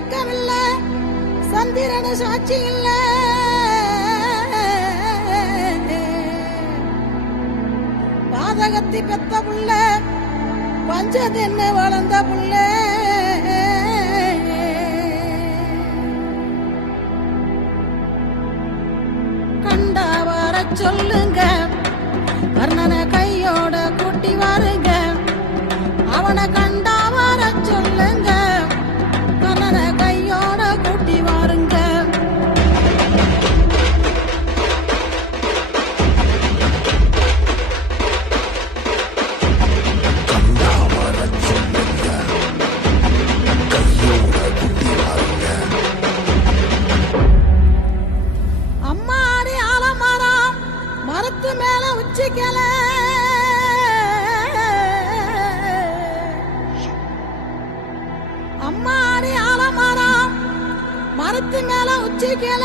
வெக்கமில்ல, சந்திரனு சாட்சி இல்ல. பாதகத்தி பெத்த புள்ள, பஞ்சதென்ன வளர்ந்த புள்ள. கண்டா வர சொல்லுங்க, கர்ணனை கையோட கூட்டி வாருங்க. அவனை கண்டா வர சொல்லுங்க, கர்ணனை கையோட கூட்டி வாருங்க. அம்மாடி ஆலமரம் மரத்து மேல உச்சிக்கல, அம்மாடி ஆலமரம் மரத்து மேல உச்சிக்கல.